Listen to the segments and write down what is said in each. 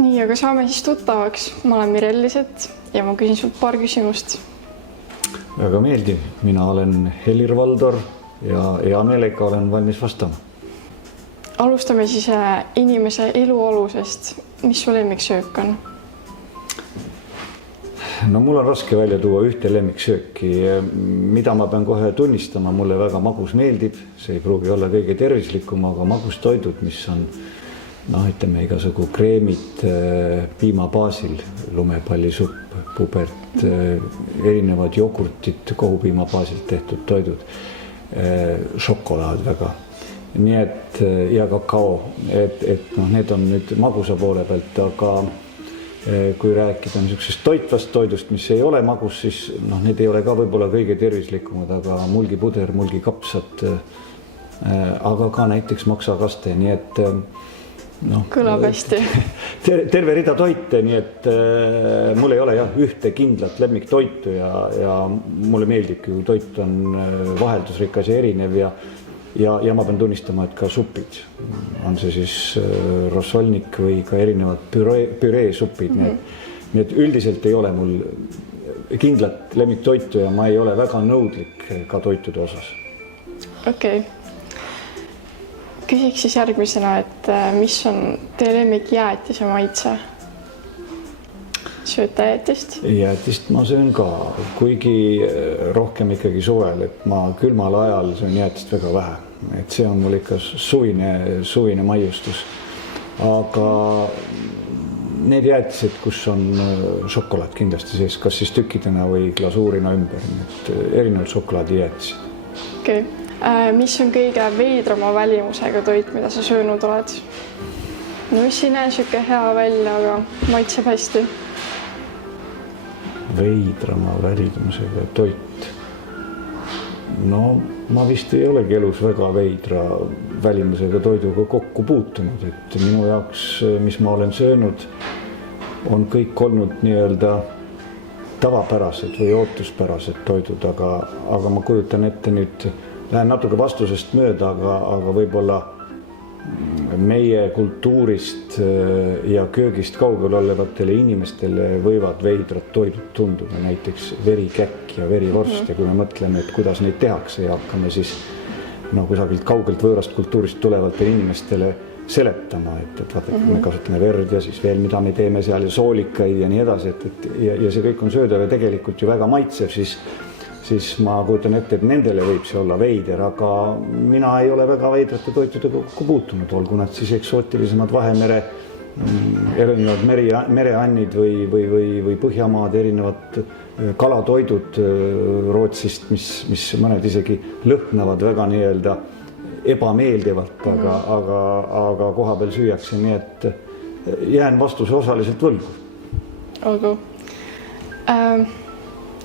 Nii, aga saame siis tuttavaks. Ma olen Mirelliset ja ma küsin sult paar küsimust. Väga meeldiv. Mina olen Helir-Valdor ja hea meelega olen valmis vastama. Alustame siis inimese eluolusest. Mis su lemmiksöök on? No mul on raske välja tuua ühte lemmiksööki, mida ma pean kohe tunnistama. Mulle väga magus meeldib. See ei pruugi olla kõige tervislikum, aga magustoidud, mis on ütleme igasugu kreemid piimabaasil, lumepallisupp, pubert, erinevad jogurtid, kohupiimabaasilt tehtud toidud, šokolaad väga. Nii et ja kakao, et need on nüüd magusa poole pealt, aga kui rääkida niisugusest toitvast toidust, mis ei ole magus, siis need ei ole ka võib-olla kõige tervislikumad, aga mulgipuder, mulgikapsad, aga ka näiteks maksakaste, nii et kõlab hästi. Terve rida toite, nii et mul ei ole ühte kindlat lemmiktoitu ja mulle meeldib, kui toit on vaheldusrikas ja erinev ja ma pean tunnistama, et ka supid, on see siis rosolnik või ka erinevad püree-supid. Nii et üldiselt ei ole mul kindlat lemmiktoitu ja ma ei ole väga nõudlik ka toitude osas. Okei. Küsiks siis järgmisena, et mis on teie lemmikjäätise maitse? Sööte jäätist? Jäätist ma söön ka, kuigi rohkem ikkagi suvel, et ma külmal ajal söön jäätist väga vähe. Et see on mul ikka suvine maiustus. Aga need jäätised, kus on šokolaad kindlasti sees, kas siis tükkidena või glasuurina ümber, need erinevad šokolaadijäätised. Okei. Mis on kõige veidrama välimusega toit, mida sa söönud oled? No mis ei näe siuke hea välja, aga maitseb hästi. Veidrama välimusega toit. No ma vist ei olegi elus väga veidra välimusega toiduga kokku puutunud, et minu jaoks, mis ma olen söönud, on kõik olnud nii-öelda tavapärased või ootuspärased toidud, aga ma kujutan ette nüüd, lähen natuke vastusest mööda, aga võib-olla meie kultuurist ja köögist kaugel olevatele inimestele võivad veidrad toidud tunduda, näiteks verikäkk ja verivorst ja kui me mõtleme, et kuidas neid tehakse ja hakkame siis kusagilt kaugelt võõrast kultuurist tulevatele inimestele seletama, et vaata, me kasutame verd ja siis veel mida me teeme seal ja soolikaid ja nii edasi, ja see kõik on söödav ja tegelikult ju väga maitsev, siis ma kujutan ette, et nendele võib see olla veider, aga mina ei ole väga veidrate toitudega kokku puutunud, olgu nad siis eksootilisemad Vahemere, erinevad mereannid või Põhjamaad, erinevad kalatoidud Rootsist, mis mõned isegi lõhnavad väga nii-öelda ebameeldivalt, aga koha peal süüakse, nii et jään vastuse osaliselt võlgu. Olgu.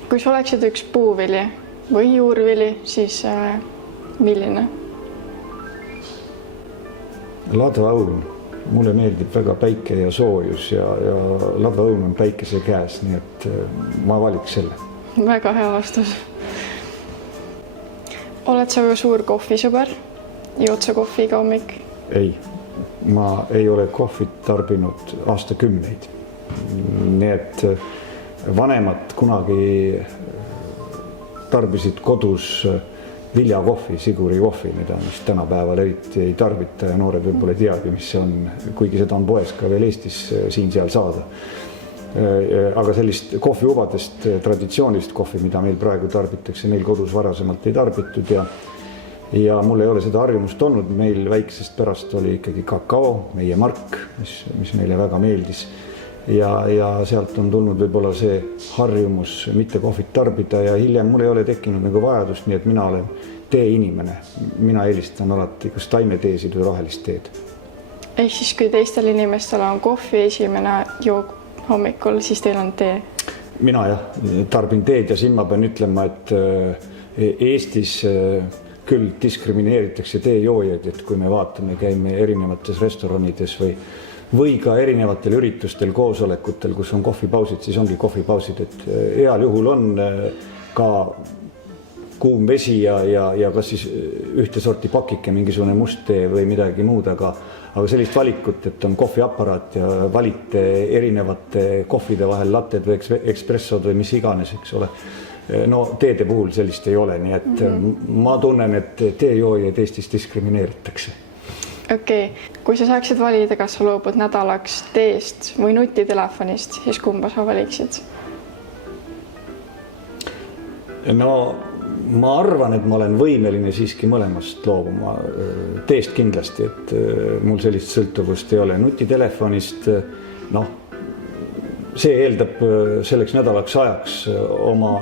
Kui sa oleksid üks puuvili või juurvili, siis milline? Ladvaõun. Mulle meeldib väga päike ja soojus ja ladvaõun on päikese käes, nii et ma valiks selle. Väga hea vastus. Oled sa ka suur kohvisõber? Jood sa kohvi iga hommik? Ei, ma ei ole kohvit tarbinud aastakümneid. Nii et vanemad kunagi tarbisid kodus viljakohvi, siguri kohvi, mida mis tänapäeval eriti ei tarbita ja noored võib-olla ei teagi, mis see on, kuigi seda on poes ka veel Eestis siin-seal saada. Aga sellist kohviubadest, traditsioonilist kohvi, mida meil praegu tarbitakse, meil kodus varasemalt ei tarbitud ja mul ei ole seda harjumust olnud. Meil väiksest pärast oli ikkagi kakao, meie mark, mis meile väga meeldis. Ja sealt on tulnud võib-olla see harjumus mitte kohvit tarbida ja hiljem mul ei ole tekkinud nagu vajadust, nii et mina olen tee-inimene. Mina eelistan alati kas taimeteesid või rohelist teed. Ehk siis kui teistel inimestel on kohvi esimene jook hommikul, siis teil on tee? Mina tarbin teed ja siin ma pean ütlema, et Eestis küll diskrimineeritakse teejoojaid, et kui me vaatame, käime erinevates restoranides või ka erinevatel üritustel, koosolekutel, kus on kohvipausid, siis ongi kohvipausid, et heal juhul on ka kuum vesi ja kas siis ühte sorti pakike, mingisugune must tee või midagi muud, aga sellist valikut, et on kohviaparaat ja valite erinevate kohvide vahel latted või ekspressod või mis iganes, eks ole. No teede puhul sellist ei ole, nii et ma tunnen, et teejoojaid Eestis diskrimineeritakse. Okei. Kui sa saaksid valida, kas sa loobud nädalaks teest või nutitelefonist, siis kumba sa valiksid? No ma arvan, et ma olen võimeline siiski mõlemast loobuma. Teest kindlasti, et mul sellist sõltuvust ei ole. Nutitelefonist, noh, see eeldab selleks nädalaks ajaks oma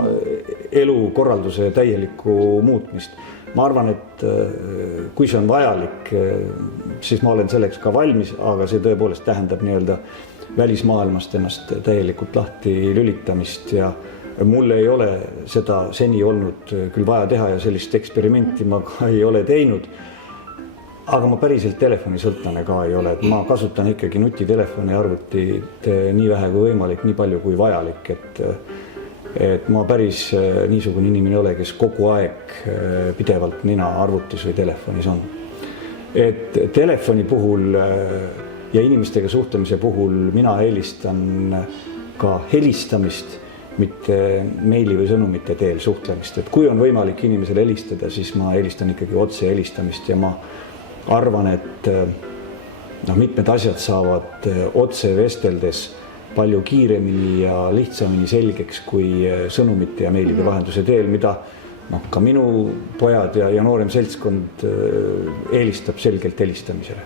elukorralduse täielikku muutmist. Ma arvan, et kui see on vajalik, siis ma olen selleks ka valmis, aga see tõepoolest tähendab nii-öelda välismaailmast ennast täielikult lahti lülitamist ja mul ei ole seda seni olnud küll vaja teha ja sellist eksperimenti ma ka ei ole teinud. Aga ma päriselt telefonisõltlane ka ei ole, et ma kasutan ikkagi nutitelefoni arvutit nii vähe kui võimalik, nii palju kui vajalik, et ma päris niisugune inimene ei ole, kes kogu aeg pidevalt nina arvutis või telefonis on. Et telefoni puhul ja inimestega suhtlemise puhul mina eelistan ka helistamist, mitte meili või sõnumite teel suhtlemist. Et kui on võimalik inimesele helistada, siis ma eelistan ikkagi otse helistamist ja ma arvan, et mitmed asjad saavad otse vesteldes palju kiiremini ja lihtsamini selgeks kui sõnumite ja meilide vahenduse teel, mida ka minu pojad ja noorem seltskond eelistab selgelt helistamisele.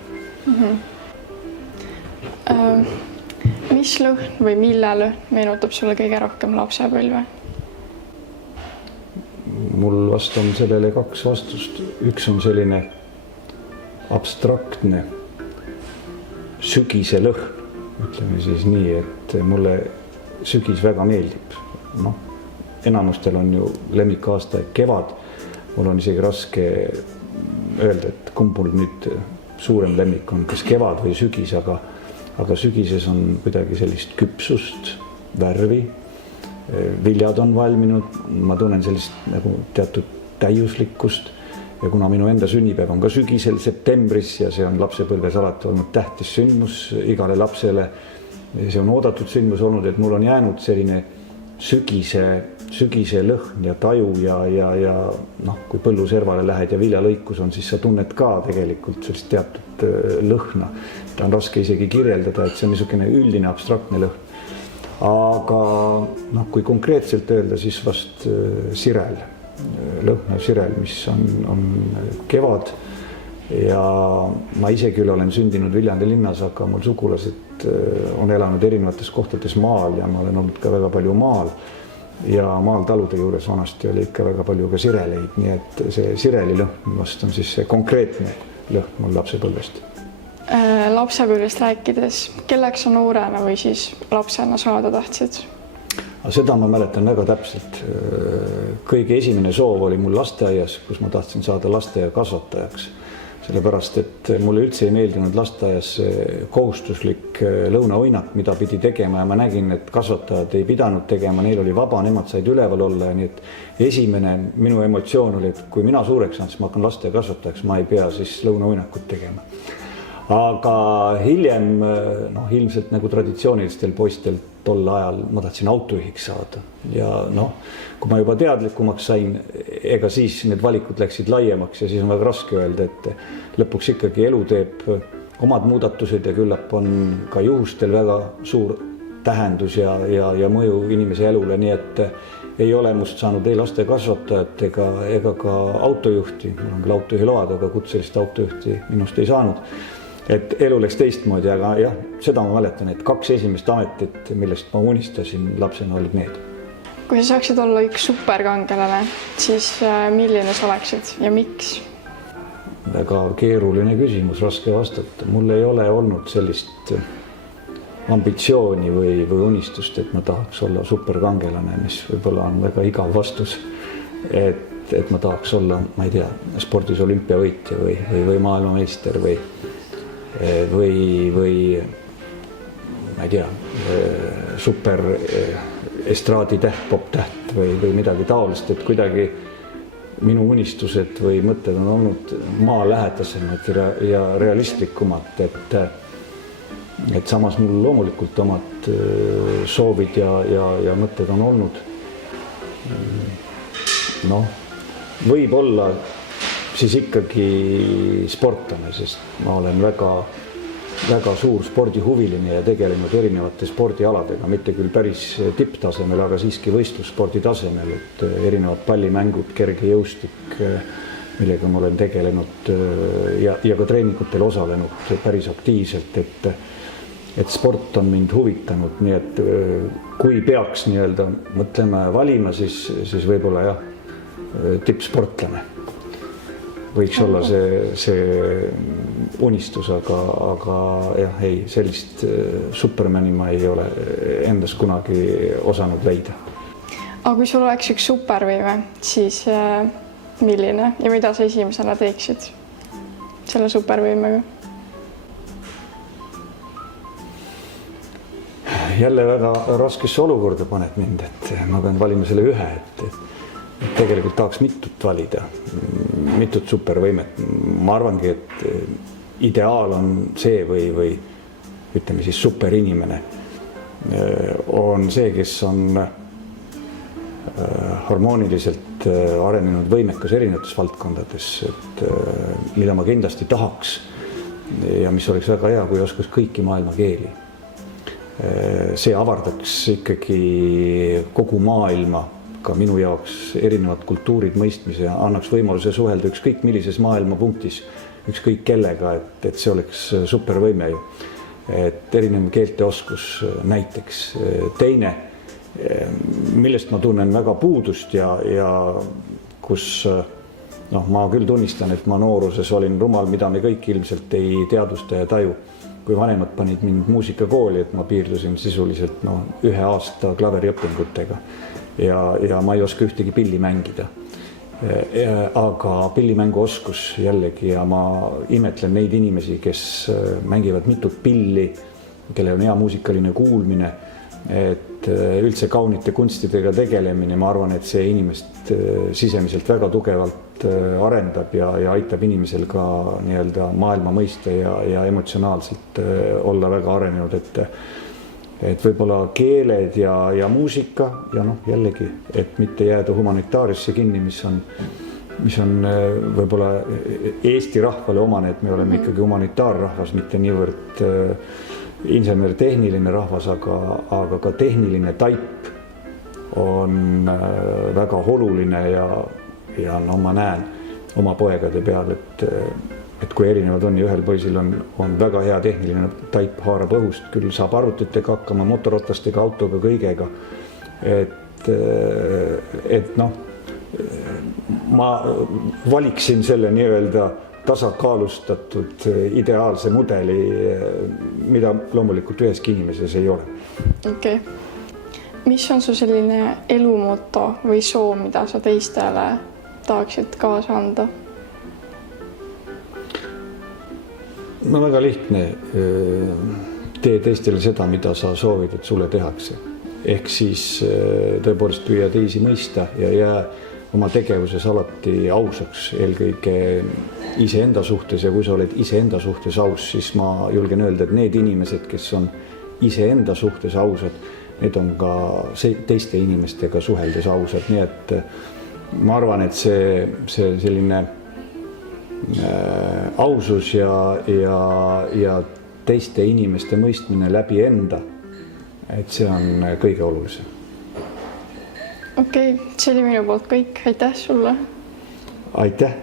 Mis lõhn või mille lõhn meenutab sulle kõige rohkem lapsepõlve? Mul vast on sellele kaks vastust. Üks on selline abstraktne sügise lõhn. Ütleme siis nii, et mulle sügis väga meeldib. Enamustel on ju lemmikaasta kevad. Mul on isegi raske öelda, et kumb mul nüüd suurem lemmik on, kas kevad või sügis, aga sügises on kuidagi sellist küpsust, värvi, viljad on valminud, ma tunnen sellist nagu teatud täiuslikkust ja kuna minu enda sünnipäev on ka sügisel septembris ja see on lapsepõlves alati olnud tähtis sündmus igale lapsele, see on oodatud sündmus olnud, et mul on jäänud selline sügise lõhn ja taju ja kui põlluservale lähed ja viljalõikus on, siis sa tunned ka tegelikult sellist teatud lõhna. Ta on raske isegi kirjeldada, et see on niisugune üldine abstraktne lõhn. Aga kui konkreetselt öelda, siis vast sirel, lõhnav sirel, mis on kevad ja ma ise küll olen sündinud Viljandi linnas, aga mul sugulased on elanud erinevates kohtades maal ja ma olen olnud ka väga palju maal ja maal talude juures vanasti oli ikka väga palju ka sireleid, nii et see sireli lõhn vast on siis see konkreetne lõhn mul lapsepõlvest. Lapsepõlvest rääkides, kelleks sa noorena või siis lapsena saada tahtsid? Seda ma mäletan väga täpselt. Kõige esimene soov oli mul lasteaias, kus ma tahtsin saada lasteaia kasvatajaks. Sellepärast, et mulle üldse ei meeldinud lasteaias kohustuslik lõunaoinak, mida pidi tegema ja ma nägin, et kasvatajad ei pidanud tegema, neil oli vaba, nemad said üleval olla ja nii et esimene minu emotsioon oli, et kui mina suureks on, siis ma hakkan lasteaia kasvatajaks, ma ei pea siis lõunaoinakut tegema. Aga hiljem, ilmselt nagu traditsioonilistel poistel tol ajal ma tahtsin autojuhiks saada ja kui ma juba teadlikumaks sain, ega siis need valikud läksid laiemaks ja siis on väga raske öelda, et lõpuks ikkagi elu teeb omad muudatused ja küllap on ka juhustel väga suur tähendus ja mõju inimese elule, nii et ei ole must saanud ei laste kasvatajat ega ka autojuhti, mul on küll autojuhiload, aga kutselist autojuhti minust ei saanud. Et elu läks teistmoodi, aga jah, seda ma mäletan, et kaks esimest ametit, millest ma unistasin lapsena, olid need. Kui sa saaksid olla üks superkangelane, siis milline sa oleksid ja miks? Väga keeruline küsimus, raske vastata. Mul ei ole olnud sellist ambitsiooni või unistust, et ma tahaks olla superkangelane, mis võib-olla on väga igav vastus. Et ma tahaks olla, ma ei tea, spordis olümpiavõitja või maailmameister või ma ei tea, super estraadi täht, pop täht või midagi taolist, et kuidagi minu unistused või mõtted on olnud maalähedasemad ja realistlikumad, et samas mul loomulikult omad soovid ja mõtted on olnud. Noh, võib-olla siis ikkagi sportlane, sest ma olen väga suur spordihuviline ja tegelenud erinevate spordialadega, mitte küll päris tipptasemel, aga siiski võistlusspordi tasemel, et erinevad pallimängud, kergejõustik, millega ma olen tegelenud ja ka treeningutel osalenud päris aktiivselt, et sport on mind huvitanud, nii et kui peaks nii-öelda mõtlema ja valima, siis võib-olla jah, tippsportlane võiks olla see unistus, aga jah, ei, sellist supermani ma ei ole endas kunagi osanud leida. Aga kui sul oleks üks supervõime, siis milline ja mida sa esimesena teeksid selle supervõimega? Jälle väga raskesse olukorda paned mind, et ma pean valima selle ühe, et tegelikult tahaks mitut valida, mitut supervõimet. Ma arvangi, et ideaal on see või ütleme siis superinimene on see, kes on harmooniliselt arenenud võimekas erinevates valdkondades, et mida ma kindlasti tahaks ja mis oleks väga hea, kui oskas kõiki maailma keeli. See avardaks ikkagi kogu maailma, ka minu jaoks erinevad kultuurid mõistmise ja annaks võimaluse suhelda ükskõik millises maailma punktis, ükskõik kellega, et see oleks supervõime ju. Et erinev keelteoskus näiteks. Teine, millest ma tunnen väga puudust ja kus ma küll tunnistan, et ma nooruses olin rumal, mida me kõik ilmselt ei teadvusta ja taju. Kui vanemad panid mind muusikakooli, et ma piirdusin sisuliselt 1 aasta klaveriõpingutega ja ma ei oska ühtegi pilli mängida. Aga pillimänguoskus jällegi ja ma imetlen neid inimesi, kes mängivad mitut pilli, kellel on hea muusikaline kuulmine, et üldse kaunite kunstidega tegelemine, ma arvan, et see inimest sisemiselt väga tugevalt arendab ja aitab inimesel ka nii-öelda maailma mõista ja emotsionaalselt olla väga arenenud, et võib-olla keeled ja muusika ja jällegi, et mitte jääda humanitaarisse kinni, mis on võib-olla Eesti rahvale omane, et me oleme ikkagi humanitaarrahvas, mitte niivõrd insener-tehniline rahvas, aga ka tehniline taip on väga oluline ja ma näen oma poegade peal, et kui erinevad on ja ühel poisil on väga hea tehniline taip, haarab õhust, küll saab arvutitega hakkama, motorratastega, autoga, kõigega. Et ma valiksin selle nii-öelda tasakaalustatud ideaalse mudeli, mida loomulikult üheski inimeses ei ole. Okay. Mis on su selline elumoto või soov, mida sa teistele tahaksid kaasa anda? No väga lihtne. Tee teistele seda, mida sa soovid, et sulle tehakse. Ehk siis tõepoolest püüa teisi mõista ja jää oma tegevuses alati ausaks, eelkõige iseenda suhtes ja kui sa oled iseenda suhtes aus, siis ma julgen öelda, et need inimesed, kes on iseenda suhtes ausad, need on ka teiste inimestega suheldes ausad, nii et ma arvan, et see selline ausus ja teiste inimeste mõistmine läbi enda, et see on kõige olulisem. Okei, see oli minu poolt kõik. Aitäh sulle. Aitäh.